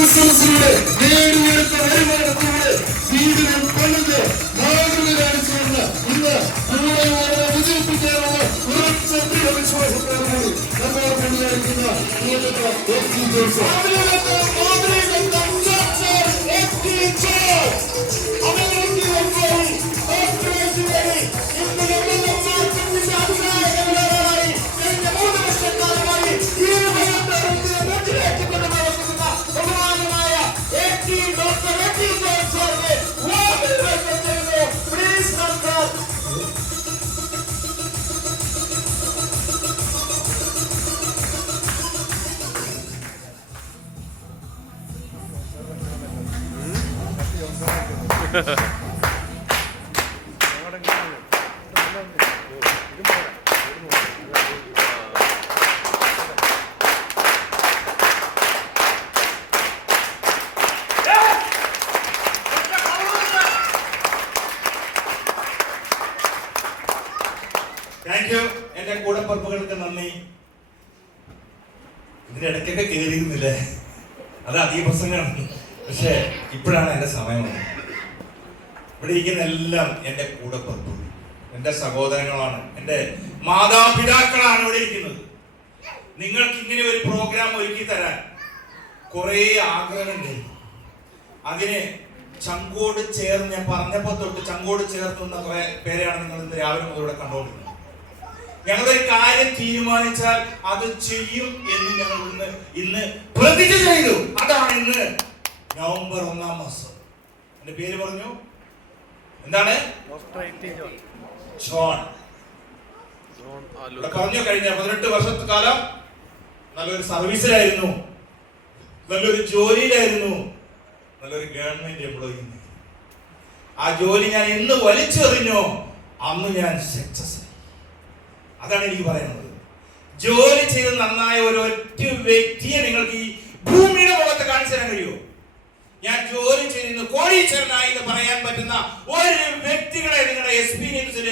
ക്രിസ്മസിലൂടെ നേടിയെടുത്ത വരുമാനത്തിലൂടെ വീടുകൾ പണിത് മാതൃക കാണിച്ചുകൊണ്ട് ഇന്ന് കൂടെ വിജയിപ്പിക്കാനുള്ള ഉറച്ച ദൃഢവിശ്വാസത്തോടുകൂടി നമ്മോട് കൊണ്ടുനടക്കുന്ന താങ്ക് യു. എന്റെ കൂടപ്പറപ്പുകൾക്ക് നന്ദി. ഇതിനിടയ്ക്കൊക്കെ കയറിയിരുന്നില്ലേ, അത് അധിക പ്രസംഗമാണ്. പക്ഷെ ഇപ്പോഴാണ് എന്റെ സമയം വന്നത്. ഇവിടെ ഇരിക്കുന്ന എല്ലാം എന്റെ കൂടപ്പറപ്പുകൾ, എന്റെ സഹോദരങ്ങളാണ്, എന്റെ മാതാപിതാക്കളാണ് ഇവിടെ ഇരിക്കുന്നത്. നിങ്ങൾക്ക് ഇങ്ങനെ ഒരു പ്രോഗ്രാം ഒരുക്കി തരാൻ കുറെ ആഗ്രഹമുണ്ട്. അതിന് ചങ്കോട് ചേർന്ന്, ഞാൻ പറഞ്ഞപ്പോ തൊട്ട് ചങ്കോട് ചേർത്തുന്ന കുറെ പേരെയാണ് നിങ്ങൾ ഇന്ന് രാവിലെ മുതൽ ഇവിടെ കണ്ടുകൊണ്ടിരുന്നത്. ഞങ്ങളൊരു കാര്യം തീരുമാനിച്ചാൽ അത് ചെയ്യും എന്ന് ഞങ്ങൾ ഇന്ന് പ്രതിജ്ഞ ചെയ്തു. അതാണ് ഇന്ന് നവംബർ 1-ാം മാസം. എന്റെ പേര് പറഞ്ഞു, എന്താണ്? ജോൺ. പറഞ്ഞു, കഴിഞ്ഞ 18 വർഷക്കാലം നല്ലൊരു സർവീസിലായിരുന്നു, നല്ലൊരു ജോലിയിലായിരുന്നു, നല്ലൊരു ഗവൺമെന്റ് എംപ്ലോയി. ആ ജോലി ഞാൻ എന്ന് വലിച്ചെറിഞ്ഞോ അന്ന് ഞാൻ സക്സസ്. അതാണ് എനിക്ക് പറയുന്നത്. ജോലി ചെയ്ത് നന്നായ ഒരൊറ്റ വ്യക്തിയെ നിങ്ങൾക്ക് ഈ ഭൂമിയുടെ മുഖത്ത് കാണിച്ചു തരാൻ കഴിയുമോ? ഞാൻ ജോലി ചെയ്ത് കോടീശ്വരനായി എന്ന് പറയാൻ പറ്റുന്ന ഒരു വ്യക്തികളെ നിങ്ങളുടെ എക്സ്പീരിയൻസിൽ